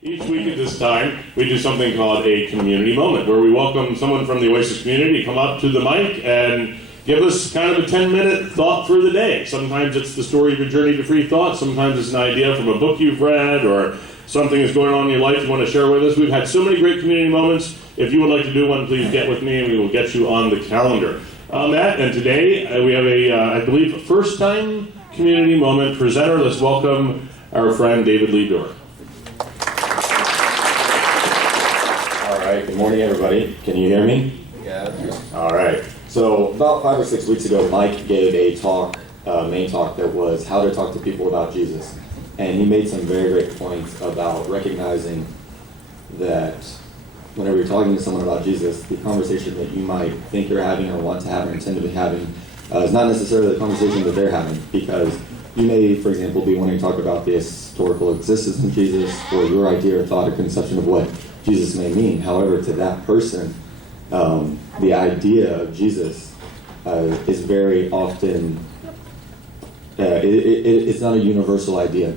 Each week at this time, we do something called a community moment, where we welcome someone from the Oasis community to come up to the mic and give us kind of a 10-minute thought for the day. Sometimes it's the story of your journey to free thought. Sometimes it's an idea from a book you've read or something that's going on in your life you want to share with us. We've had so many great community moments. If you would like to do one, please get with me and we will get you on the calendar. Matt, and today we have I believe, first-time community moment presenter. Let's welcome our friend David Lee Durr. All right, good morning, everybody. Can you hear me? Yeah. All right. So about 5 or 6 weeks ago, Mike gave a talk, main talk, that was how to talk to people about Jesus. And he made some very great points about recognizing that whenever you're talking to someone about Jesus, the conversation that you might think you're having or want to have or intend to be having is not necessarily the conversation that they're having, because you may, for example, be wanting to talk about the historical existence of Jesus or your idea or thought or conception of what Jesus may mean. However, to that person, the idea of Jesus is very often, it's not a universal idea.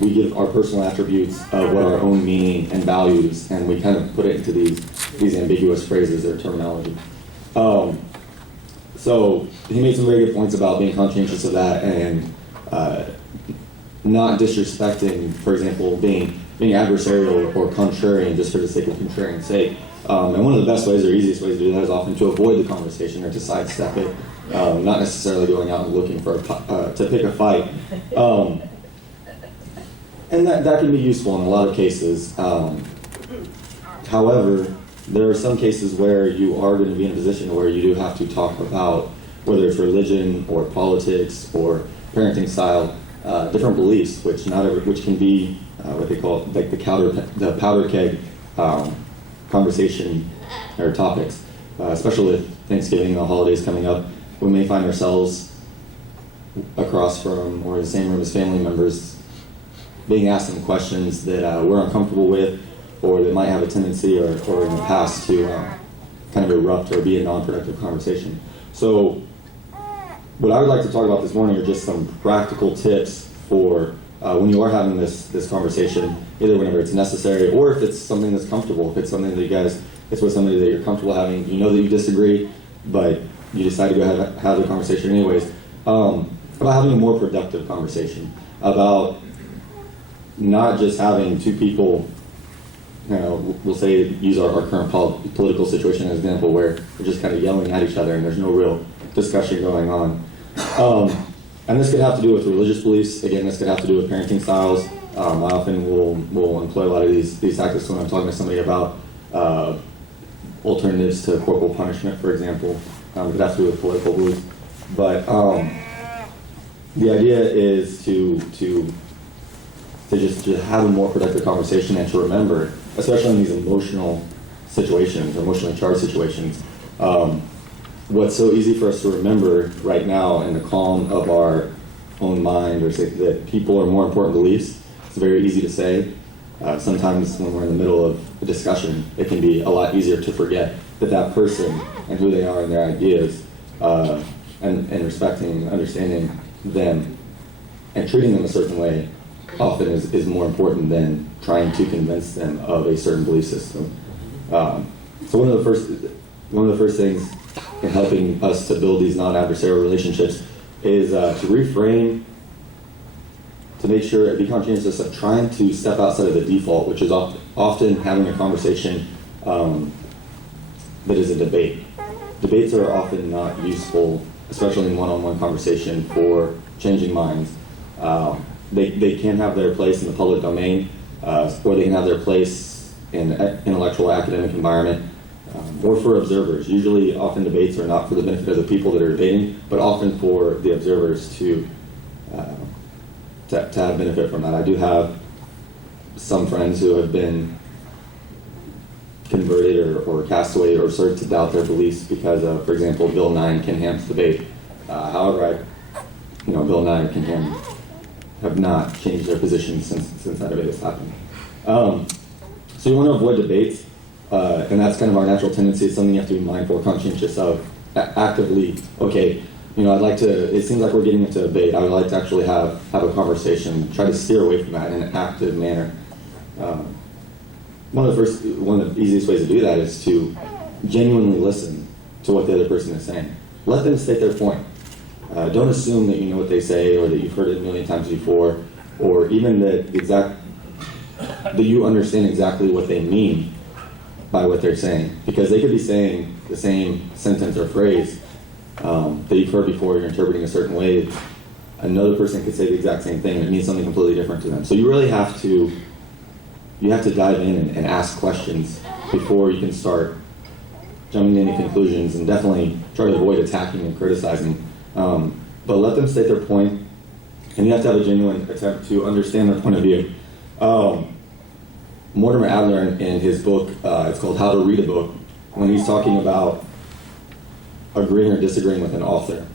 We give our personal attributes of what our own meaning and values, and we kind of put it into these ambiguous phrases or terminology. So he made some very good points about being conscientious of that and not disrespecting, for example, being adversarial or contrarian just for the sake of contrarian sake. And one of the best ways or easiest ways to do that is often to avoid the conversation or to sidestep it, not necessarily going out and looking for to pick a fight. And that can be useful in a lot of cases. However, there are some cases where you are going to be in a position where you do have to talk about whether it's religion or politics or parenting style, different beliefs, which can be what they call like the powder keg conversation or topics, especially with Thanksgiving and the holidays coming up. We may find ourselves across from or in the same room as family members being asked some questions that we're uncomfortable with, or that might have a tendency or in the past to kind of erupt or be a non-productive conversation. So what I would like to talk about this morning are just some practical tips for when you are having this conversation, either whenever it's necessary or if it's something that's comfortable, if it's something that it's with somebody that you're comfortable having, you know that you disagree, but you decide to go have the conversation anyways, about having a more productive conversation, about not just having two people, we'll say, use our current political situation as an example, where we're just kind of yelling at each other and there's no real discussion going on. And this could have to do with religious beliefs. Again, this could have to do with parenting styles. I often will employ a lot of these tactics when I'm talking to somebody about alternatives to corporal punishment, for example. It could have to do with political beliefs. But the idea is to just to have a more productive conversation and to remember, especially in these emotional situations, or emotionally charged situations, what's so easy for us to remember right now in the calm of our own mind, or say that people are more important beliefs. It's very easy to say. Sometimes when we're in the middle of a discussion, it can be a lot easier to forget that person and who they are and their ideas, and respecting and understanding them and treating them a certain way often is more important than trying to convince them of a certain belief system. So one of the first things in helping us to build these non-adversarial relationships is to reframe, to make sure, be conscientious of trying to step outside of the default, which is often having a conversation that is a debate. Debates are often not useful, especially in one-on-one conversation, for changing minds. They can have their place in the public domain, or they can have their place in an intellectual academic environment, or for observers. Usually, often debates are not for the benefit of the people that are debating, but often for the observers to have benefit from that. I do have some friends who have been converted or cast away or started to doubt their beliefs because of, for example, Bill Nye and Ken Ham's debate. However, Bill Nye and Ken Ham have not changed their position since that debate has happened. So you want to avoid debates, and that's kind of our natural tendency. It's something you have to be mindful or conscientious of. Actively, I'd like to, it seems like we're getting into a debate. I would like to actually have a conversation, try to steer away from that in an active manner. One of the easiest ways to do that is to genuinely listen to what the other person is saying. Let them state their point. Don't assume that you know what they say or that you've heard it a million times before, or even that you understand exactly what they mean by what they're saying, because they could be saying the same sentence or phrase that you've heard before. You're interpreting a certain way. Another person could say the exact same thing and it means something completely different to them. So you really have to dive in and ask questions before you can start jumping into conclusions, and definitely try to avoid attacking and criticizing. But let them state their point, and you have to have a genuine attempt to understand their point of view. Mortimer Adler, in his book, it's called How to Read a Book, when he's talking about agreeing or disagreeing with an author,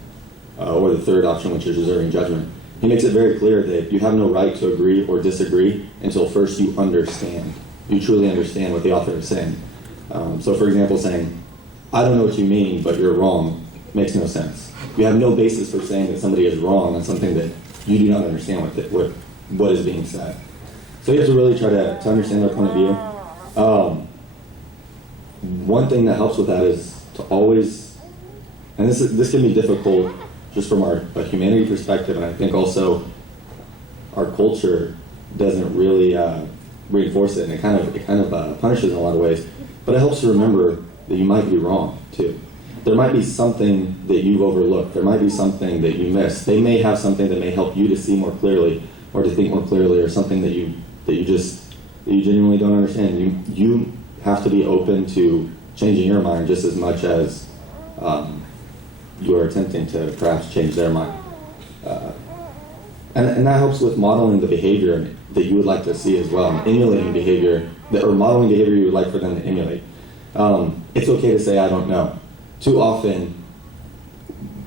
or the third option, which is reserving judgment, he makes it very clear that you have no right to agree or disagree until first you understand. You truly understand what the author is saying. So for example, saying, I don't know what you mean, but you're wrong, makes no sense. You have no basis for saying that somebody is wrong on something that you do not understand what is being said. So you have to really try to understand their point of view. One thing that helps with that is to always, and this can be difficult just from a humanity perspective, and I think also our culture doesn't really reinforce it, and it kind of punishes in a lot of ways. But it helps to remember that you might be wrong too. There might be something that you've overlooked. There might be something that you missed. They may have something that may help you to see more clearly, or to think more clearly, or something that you genuinely don't understand. You have to be open to changing your mind just as much as you are attempting to perhaps change their mind. And that helps with modeling the behavior that you would like to see as well, and emulating behavior, or modeling behavior you would like for them to emulate. It's okay to say, I don't know. Too often,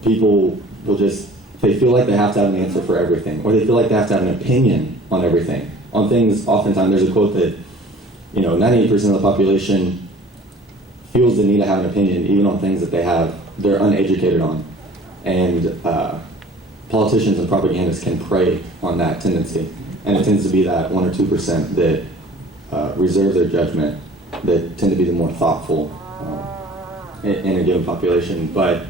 people will they feel like they have to have an answer for everything, or they feel like they have to have an opinion on everything. On things, oftentimes, there's a quote that, 98% of the population feels the need to have an opinion, even on things that they're uneducated on. And politicians and propagandists can prey on that tendency. And it tends to be that 1 or 2% that reserve their judgment, that tend to be the more thoughtful in a given population. But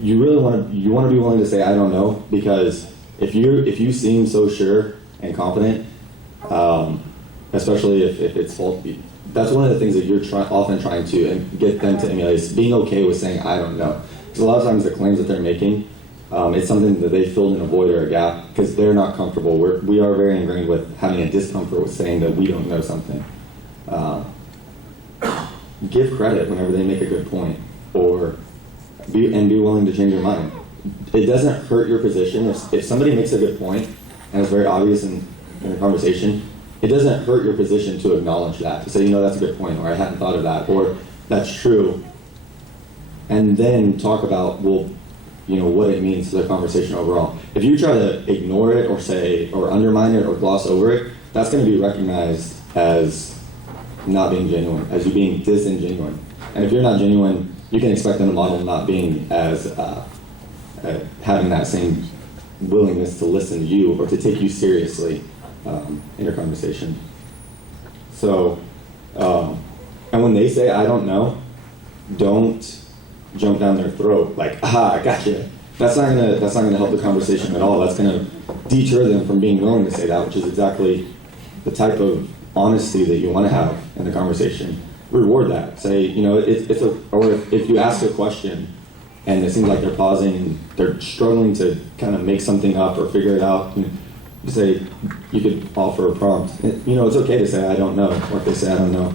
you really want to be willing to say, I don't know, because if you seem so sure and confident, especially if it's faulty, that's one of the things that you're often trying to get them to emulate, is being okay with saying, I don't know. Because a lot of times the claims that they're making, it's something that they filled in a void or a gap because they're not comfortable. We are very ingrained with having a discomfort with saying that we don't know something. Give credit whenever they make a good point, or be willing to change your mind. It doesn't hurt your position if somebody makes a good point and it's very obvious in the conversation. It doesn't hurt your position to acknowledge that, to say, that's a good point, or I hadn't thought of that, or that's true, and then talk about, what it means to the conversation overall. If you try to ignore it or say, or undermine it or gloss over it, that's going to be recognized as not being genuine, as you being disingenuine. And if you're not genuine, you can expect them to model not being as, having that same willingness to listen to you or to take you seriously in your conversation. So, and when they say, I don't know, don't jump down their throat like, I gotcha. That's not gonna help the conversation at all. That's gonna deter them from being willing to say that, which is exactly the type of honesty that you want to have in the conversation. Reward that. Say, or if you ask a question and it seems like they're pausing and they're struggling to kind of make something up or figure it out, you could offer a prompt. It's okay to say, I don't know, or if they say, I don't know.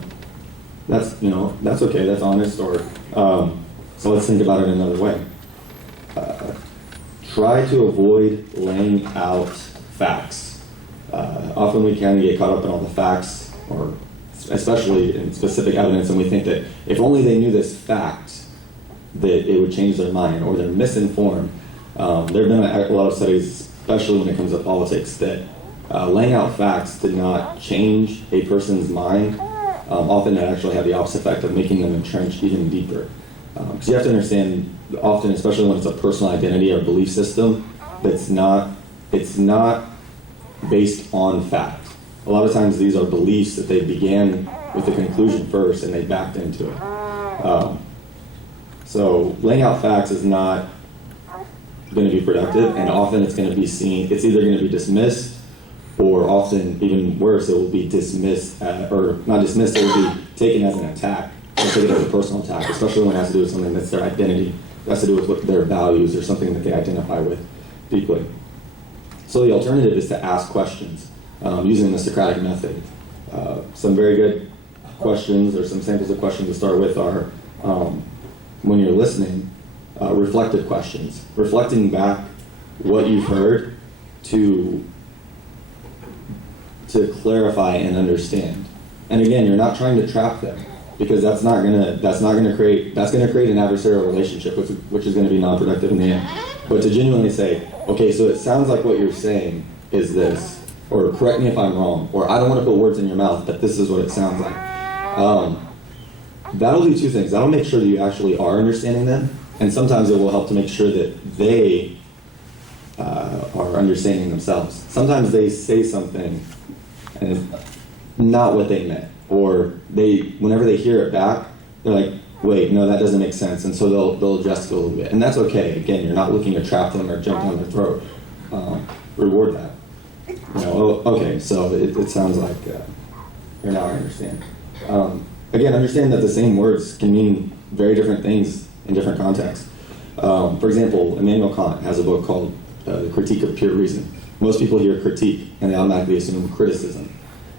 That's okay, that's honest, or, so let's think about it another way. Try to avoid laying out facts. Often we can get caught up in all the facts, or especially in specific evidence, and we think that if only they knew this fact, that it would change their mind, or they're misinformed. There have been a lot of studies, especially when it comes to politics, that laying out facts did not change a person's mind. Often it actually had the opposite effect of making them entrenched even deeper. Because you have to understand, often, especially when it's a personal identity or belief system, it's not based on fact. A lot of times these are beliefs that they began with the conclusion first and they backed into it. So laying out facts is not going to be productive, and often it's going to be seen, it's either going to be dismissed, or often, even worse, it will be dismissed, or not dismissed, it will be taken as an attack, or taken as a personal attack, especially when it has to do with something that's their identity, it has to do with what their values, or something that they identify with deeply. So the alternative is to ask questions using the Socratic method. Some very good questions, or some samples of questions to start with are, when you're listening, reflective questions. Reflecting back what you've heard to clarify and understand. And again, you're not trying to trap them, because that's gonna create an adversarial relationship, which is gonna be non-productive in the end. But to genuinely say, okay, so it sounds like what you're saying is this, or correct me if I'm wrong, or I don't want to put words in your mouth, but this is what it sounds like. That'll do two things. That'll make sure that you actually are understanding them, and sometimes it will help to make sure that they are understanding themselves. Sometimes they say something and it's not what they meant, or whenever they hear it back, they're like, wait, no, that doesn't make sense, and so they'll adjust it a little bit, and that's okay. Again, you're not looking to trap them or jump down their throat. Reward that. Okay, so it sounds like you're now I understand. Again, understand that the same words can mean very different things in different contexts. For example, Immanuel Kant has a book called The Critique of Pure Reason. Most people hear critique and they automatically assume criticism.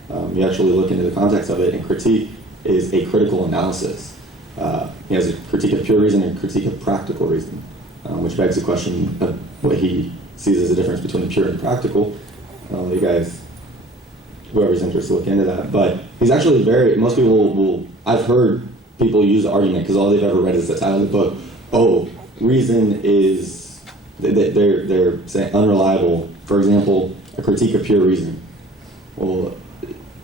You actually look into the context of it, and critique is a critical analysis. He has a critique of pure reason and a critique of practical reason, which begs the question of what he sees as the difference between pure and practical. You guys, whoever's interested, look into that. But he's actually most people will, I've heard people use the argument, because all they've ever read is the title of the book, oh, reason is, they're saying unreliable. For example, a critique of pure reason. Well,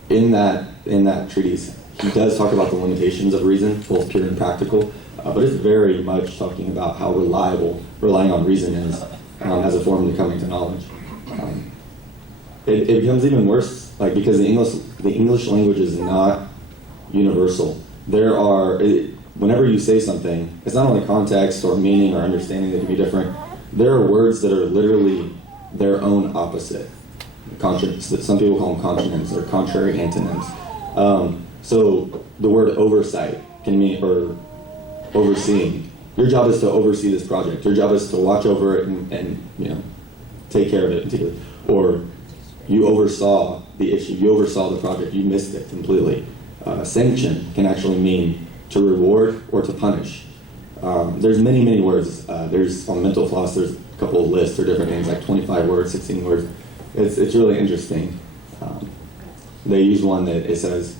in that treatise, he does talk about the limitations of reason, both pure and practical, but it's very much talking about how reliable relying on reason is as a form of coming to knowledge. It becomes even worse, because the English language is not universal. Whenever you say something, it's not only context or meaning or understanding that can be different. There are words that are literally their own opposite. Some people call them contronyms or contrary antonyms. So the word oversight can mean, or overseeing. Your job is to oversee this project. Your job is to watch over it and take care of it particularly. Or you oversaw the issue, you oversaw the project, you missed it completely. Sanction can actually mean to reward or to punish. There's many, many words. There's on mental floss, there's a couple of lists or different things, like 25 words, 16 words. It's really interesting. They use one that it says,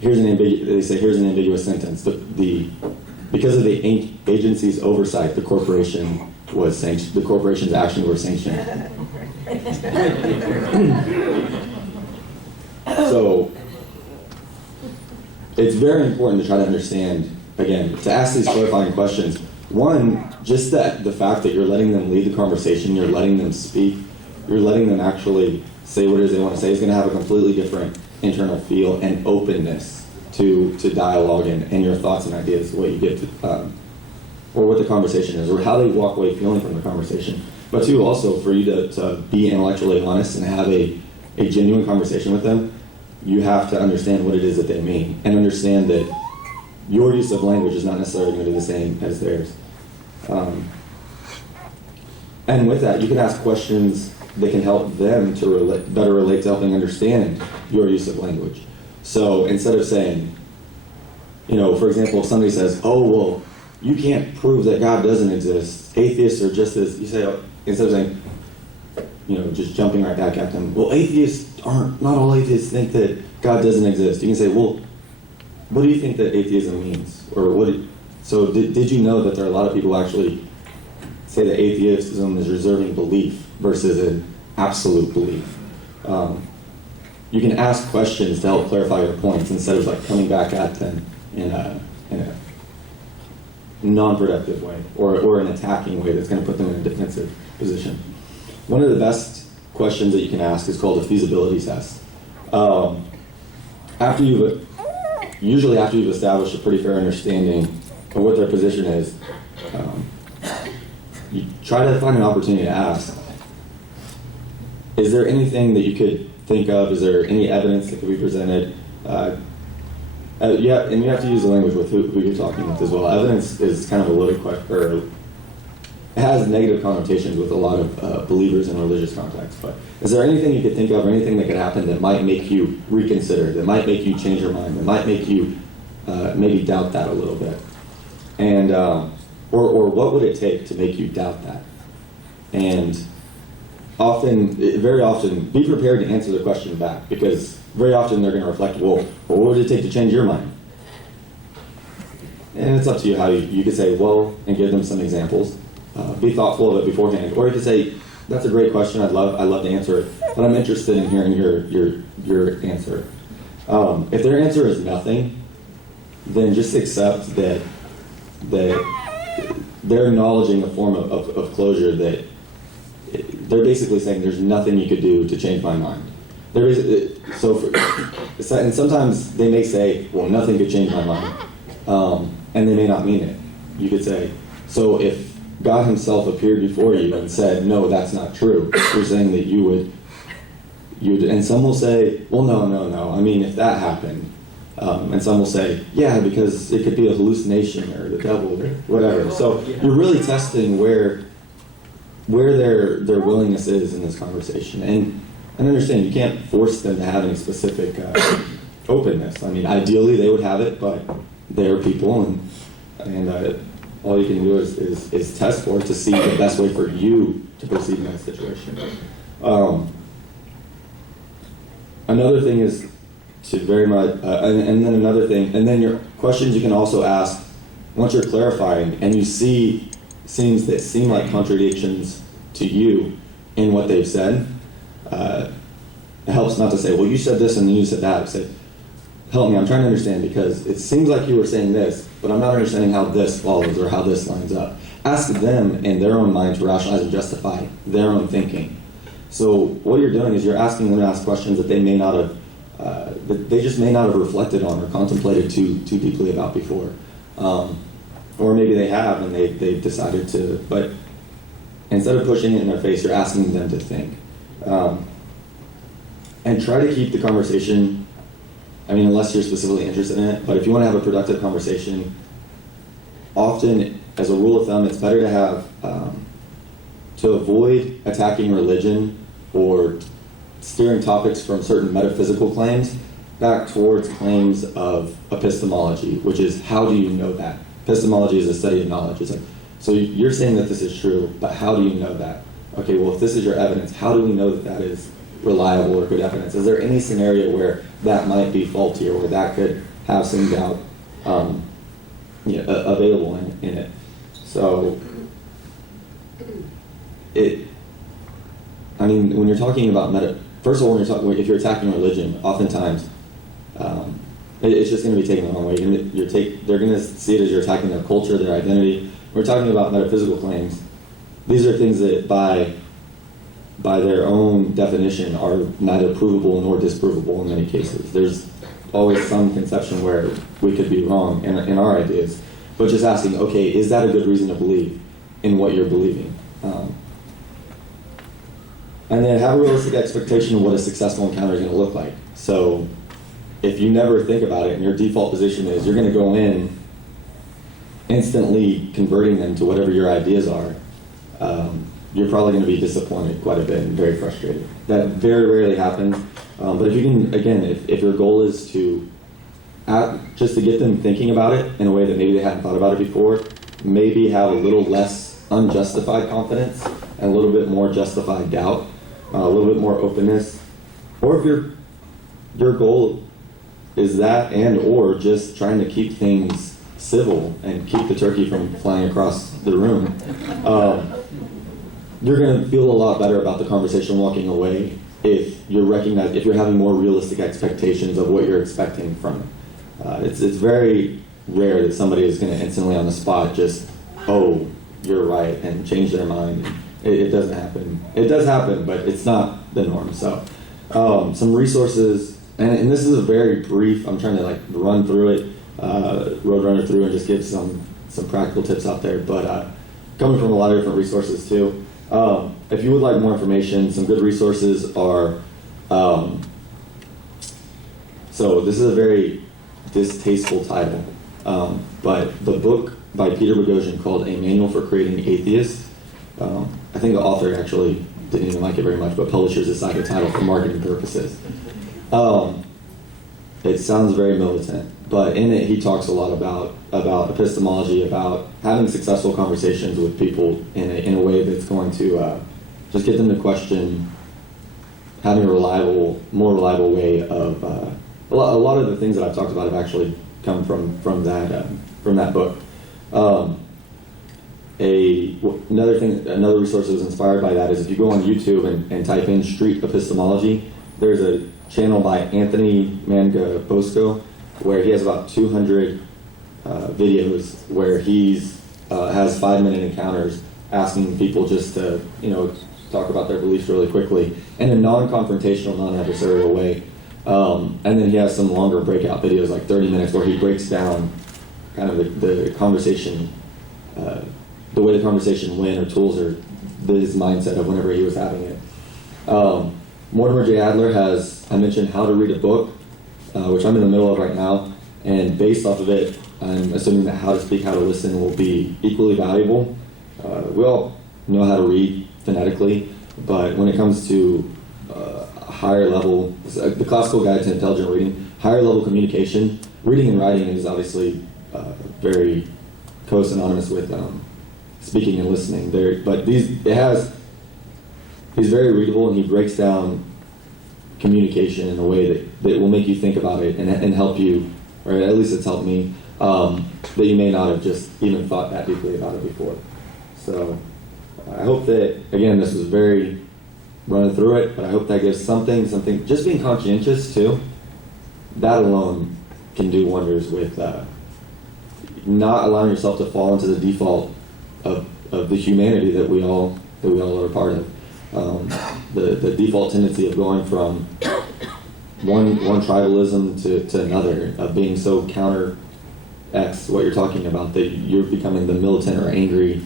here's an ambiguous sentence. Because of the agency's oversight, the corporation was sanctioned. The corporation's actions were sanctioned. So it's very important to try to understand, again, to ask these clarifying questions. One, just the fact that you're letting them lead the conversation, you're letting them speak, you're letting them actually say what it is they want to say is going to have a completely different internal feel and openness to dialogue and your thoughts and ideas, what you get to, or what the conversation is, or how they walk away feeling from the conversation. But two, also for you to be intellectually honest and have a genuine conversation with them, you have to understand what it is that they mean and understand that your use of language is not necessarily going to be the same as theirs. And with that, you can ask questions that can help them to better relate to helping understand your use of language. So instead of saying, for example, if somebody says, oh, well, you can't prove that God doesn't exist. Atheists are just as, you say, instead of saying, just jumping right back at them, well, not all atheists think that God doesn't exist. You can say, well, what do you think that atheism means? Or so did you know that there are a lot of people who actually say that atheism is reserving belief versus an absolute belief? You can ask questions to help clarify your points instead of coming back at them in a non-productive way or an attacking way that's going to put them in a defensive position. One of the best questions that you can ask is called a feasibility test. Usually after you've established a pretty fair understanding of what their position is, you try to find an opportunity to ask, is there anything that you could think of? Is there any evidence that could be presented? Yeah, and you have to use the language with who you're talking with as well. Evidence is kind of a loaded question, or it has negative connotations with a lot of believers in religious contexts. But is there anything you could think of, or anything that could happen that might make you reconsider, that might make you change your mind, that might make you maybe doubt that a little bit? And or what would it take to make you doubt that? And very often, be prepared to answer the question back, because very often they're going to reflect, well, what would it take to change your mind? And it's up to you how you could say, well, and give them some examples. Be thoughtful of it beforehand. Or you could say, that's a great question, I'd love to answer it, but I'm interested in hearing your answer. If their answer is nothing, then just accept that they're acknowledging a form of closure, that they're basically saying there's nothing you could do to change my mind. And sometimes they may say, well, nothing could change my mind, and they may not mean it. You could say, so if God himself appeared before you and said, no, that's not true, you're saying that you would, and some will say, well, no, I mean, if that happened, and some will say, yeah, because it could be a hallucination or the devil or whatever. So you're really testing where their willingness is in this conversation. And understand, you can't force them to have any specific openness. I mean, ideally they would have it, but they're people, and all you can do is test for it to see the best way for you to proceed in that situation. Another thing is to very much, and then another thing, and then your questions you can also ask once you're clarifying, and you see things that seem like contradictions to you in what they've said. It helps not to say, well, you said this and then you said that. Say, help me, I'm trying to understand, because it seems like you were saying this, but I'm not understanding how this follows or how this lines up. Ask them in their own mind to rationalize and justify their own thinking. So what you're doing is you're asking them to ask questions that they may not have, that they just may not have reflected on or contemplated too deeply about before. Or maybe they have and they've decided to, but instead of pushing it in their face, you're asking them to think. And try to keep the conversation, I mean, unless you're specifically interested in it, but if you want to have a productive conversation, often, as a rule of thumb, it's better to have, to avoid attacking religion or steering topics from certain metaphysical claims back towards claims of epistemology, which is, how do you know that? Epistemology is a study of knowledge. It's like, so you're saying that this is true, but how do you know that? Okay, well, if this is your evidence, how do we know that that is reliable or good evidence? Is there any scenario where that might be faulty or where that could have some doubt available in it? So, when you're talking about first of all, if you're attacking religion, oftentimes it's just going to be taken the wrong way. They're going to see it as you're attacking their culture, their identity. We're talking about metaphysical claims. These are things that by their own definition are neither provable nor disprovable in many cases. There's always some conception where we could be wrong in our ideas, but just asking, okay, is that a good reason to believe in what you're believing? And then have a realistic expectation of what a successful encounter is going to look like. So if you never think about it and your default position is you're going to go in instantly converting them to whatever your ideas are, you're probably going to be disappointed quite a bit and very frustrated. That very rarely happens. But if you can, again, if your goal is to just to get them thinking about it in a way that maybe they hadn't thought about it before, maybe have a little less unjustified confidence and a little bit more justified doubt, a little bit more openness, or if your goal is that and or just trying to keep things civil and keep the turkey from flying across the room, you're going to feel a lot better about the conversation walking away if you're having more realistic expectations of what you're expecting from it. It's very rare that somebody is going to instantly on the spot just, oh, you're right, and change their mind. It doesn't happen. It does happen, but it's not the norm. So some resources and this is a very brief, I'm trying to like run through it, roadrunner through and just give some practical tips out there, but coming from a lot of different resources too. If you would like more information, some good resources are, so this is a very distasteful title, but the book by Peter Boghossian called A Manual for Creating Atheists. I think the author actually didn't even like it very much, but publishers decided the title for marketing purposes. It sounds very militant, but in it he talks a lot about epistemology, about having successful conversations with people in a way that's going to just get them to question, having a more reliable way of a lot of the things that I've talked about have actually come from that book. Another resource that was inspired by that is if you go on YouTube and type in street epistemology, there's a channel by Anthony Manga Bosco where he has about 200 videos where he's has 5-minute encounters asking people just to talk about their beliefs really quickly in a non-confrontational, non-adversarial way. And then he has some longer breakout videos, like 30 minutes, where he breaks down kind of the conversation, the way the conversation went, or tools, or his mindset of whenever he was having it. Mortimer J. Adler has, I mentioned How to Read a Book, which I'm in the middle of right now, and based off of it, I'm assuming that How to Speak, How to Listen will be equally valuable. We all know how to read phonetically, but when it comes to higher level, the classical guide to intelligent reading, higher level communication, reading and writing is obviously very co-synonymous with speaking and listening. But he's very readable, and he breaks down communication in a way that will make you think about it and help you, or at least it's helped me, that you may not have just even thought that deeply about it before. So I hope that, again, this was very running through it, but I hope that gives something, just being conscientious too, that alone can do wonders with not allowing yourself to fall into the default of the humanity that we all are a part of. The default tendency of going from one tribalism to another, of being so counter X what you're talking about, that you're becoming the militant or angry,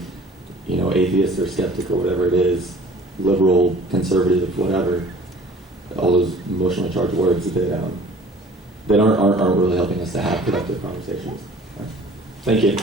atheist or skeptic or whatever it is, liberal, conservative, whatever, all those emotionally charged words that aren't really helping us to have productive conversations. Thank you.